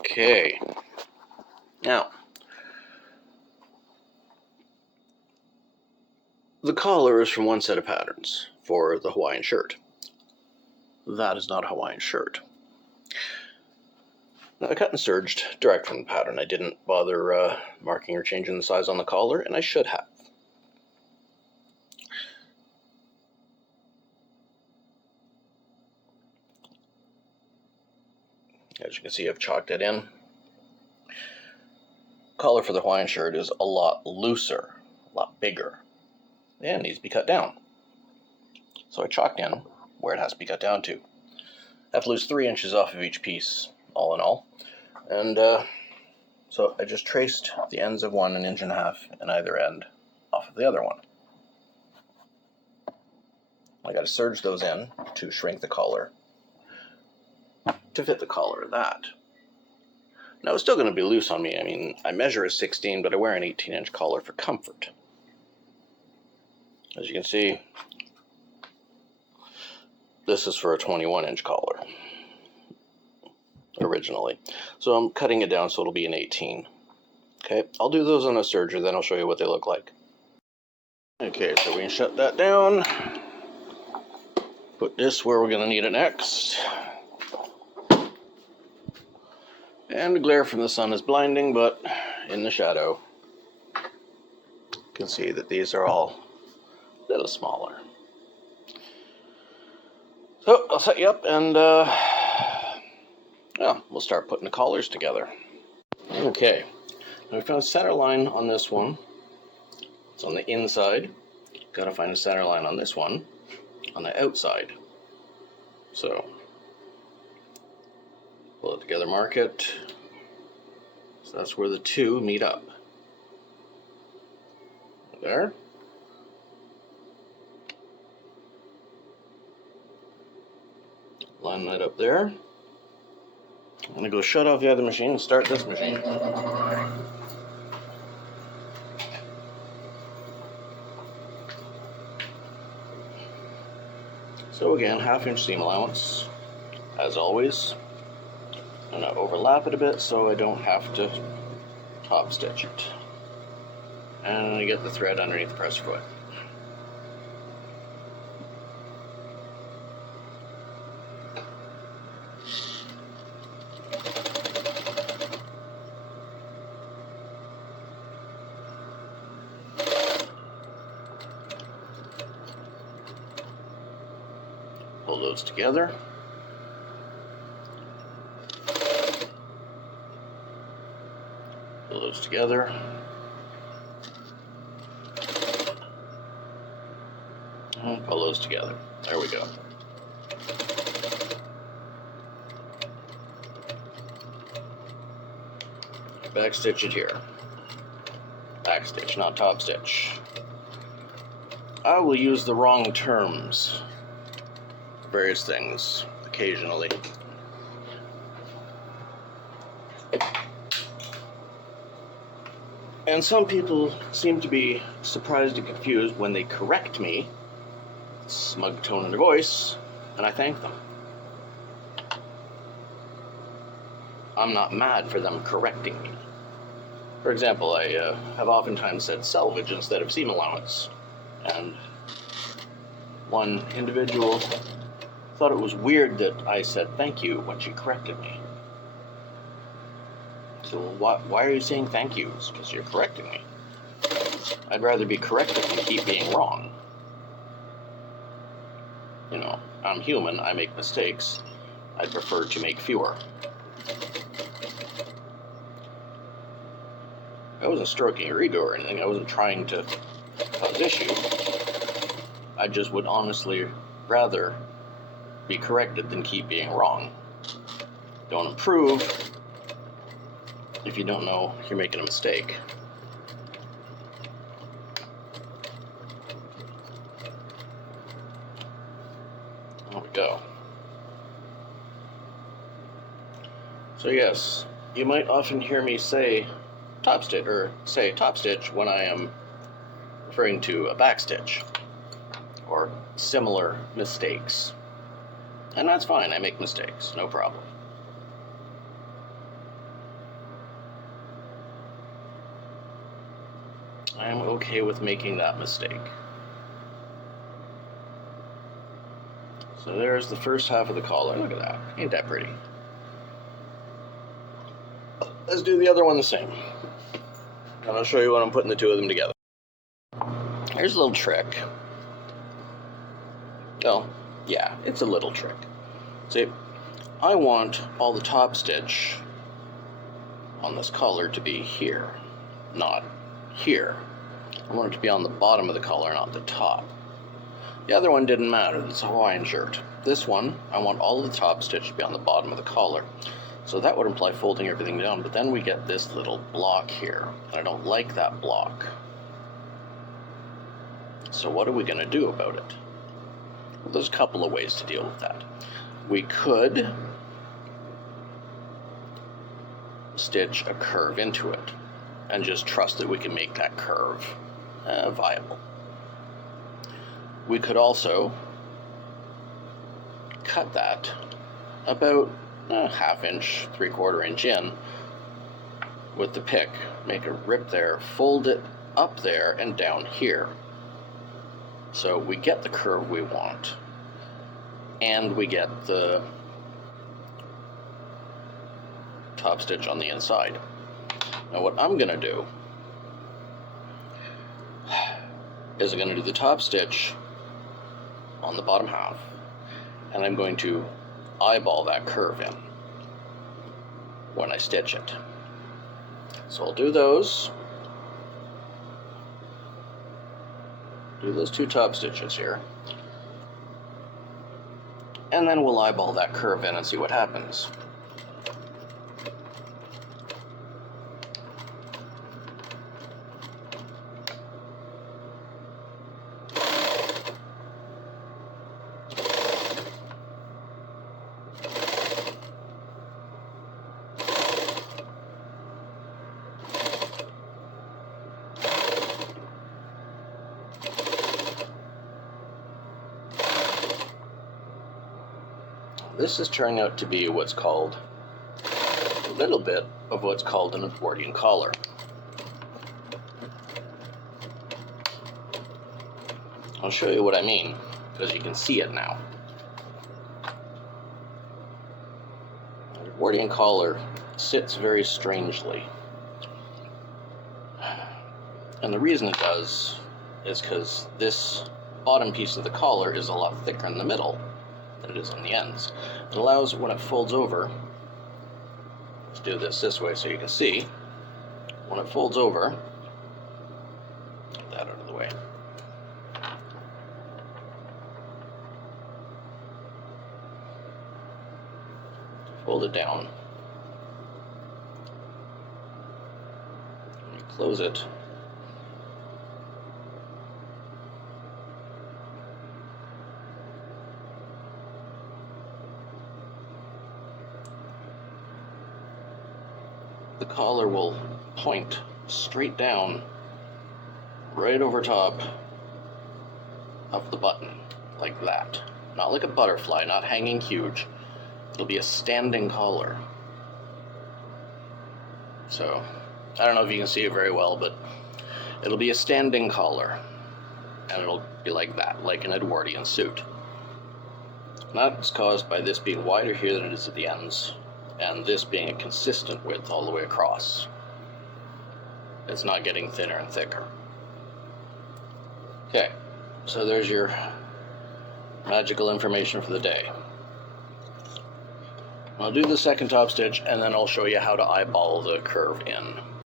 Okay. Now, the collar is from one set of patterns for the Hawaiian shirt. That is not a Hawaiian shirt. Now, I cut and serged direct from the pattern. I didn't bother marking or changing the size on the collar, and I should have. As you can see, I've chalked it in. Collar for the Hawaiian shirt is a lot looser, a lot bigger, and needs to be cut down. So I chalked in where it has to be cut down to. I have to lose 3 inches off of each piece, all in all. And so I just traced the ends of one 1.5 inches in either end off of the other one. I got to serge those in to shrink the collar to fit the collar of that. Now it's still going to be loose on me. I mean, I measure a 16, but I wear an 18-inch collar for comfort. As you can see, this is for a 21-inch collar originally. So I'm cutting it down so it'll be an 18. Okay, I'll do those on a serger, then I'll show you what they look like. Okay, so we can shut that down. Put this where we're going to need it next. And the glare from the sun is blinding, but in the shadow, you can see that these are all a little smaller. So I'll set you up and we'll start putting the collars together. Okay, now we found a center line on this one. It's on the inside. Got to find a center line on this one on the outside. So pull it together, mark it. So that's where the two meet up. There. Line that up there. I'm going to go shut off the other machine and start this machine. So again, 1/2 inch seam allowance, as always. I'm going to overlap it a bit so I don't have to top stitch it. And I get the thread underneath the presser foot. Pull those together. Pull those together. And pull those together. There we go. Back stitch it here. Back stitch, not top stitch. I will use the wrong terms for various things occasionally. And some people seem to be surprised and confused when they correct me, smug tone in their voice, and I thank them. I'm not mad for them correcting me. For example, I have oftentimes said selvage instead of seam allowance, and one individual thought it was weird that I said thank you when she corrected me. So why are you saying thank you? It's because you're correcting me. I'd rather be corrected than keep being wrong. You know, I'm human, I make mistakes. I'd prefer to make fewer. I wasn't stroking your ego or anything. I wasn't trying to cause issue. I just would honestly rather be corrected than keep being wrong. Don't improve if you don't know you're making a mistake. There we go. So yes, you might often hear me say top stitch when I am referring to a back stitch or similar mistakes. And that's fine, I make mistakes, no problem. I am okay with making that mistake. So there's the first half of the collar. Look at that. Ain't that pretty? Let's do the other one the same. And I'll show you when I'm putting the two of them together. Here's a little trick. Well, yeah, it's a little trick. See, I want all the top stitch on this collar to be here, not here. I want it to be on the bottom of the collar, not the top. The other one didn't matter, it's a Hawaiian shirt. This one, I want all of the top stitch to be on the bottom of the collar. So that would imply folding everything down, but then we get this little block here, and I don't like that block. So what are we going to do about it? Well, there's a couple of ways to deal with that. We could stitch a curve into it, and just trust that we can make that curve viable. We could also cut that about a ½ inch, 3/4 inch in with the pick, make a rip there, fold it up there and down here. So we get the curve we want, and we get the top stitch on the inside. Now what I'm going to do is I'm going to do the top stitch on the bottom half, and I'm going to eyeball that curve in when I stitch it. So I'll do those two top stitches here, and then we'll eyeball that curve in and see what happens. This is turning out to be a little bit of what's called an Edwardian collar. I'll show you what I mean, because you can see it now. An Edwardian collar sits very strangely. And the reason it does is because this bottom piece of the collar is a lot thicker in the middle than it is on the ends. It allows, when it folds over, let's do this way so you can see, when it folds over, get that out of the way, fold it down, and you close it, the collar will point straight down right over top of the button, like that. Not like a butterfly, not hanging huge. It'll be a standing collar. So, I don't know if you can see it very well, but it'll be a standing collar. And it'll be like that, like an Edwardian suit. And that's caused by this being wider here than it is at the ends, and this being a consistent width all the way across. It's not getting thinner and thicker. Okay, so there's your magical information for the day. I'll do the second top stitch, and then I'll show you how to eyeball the curve in.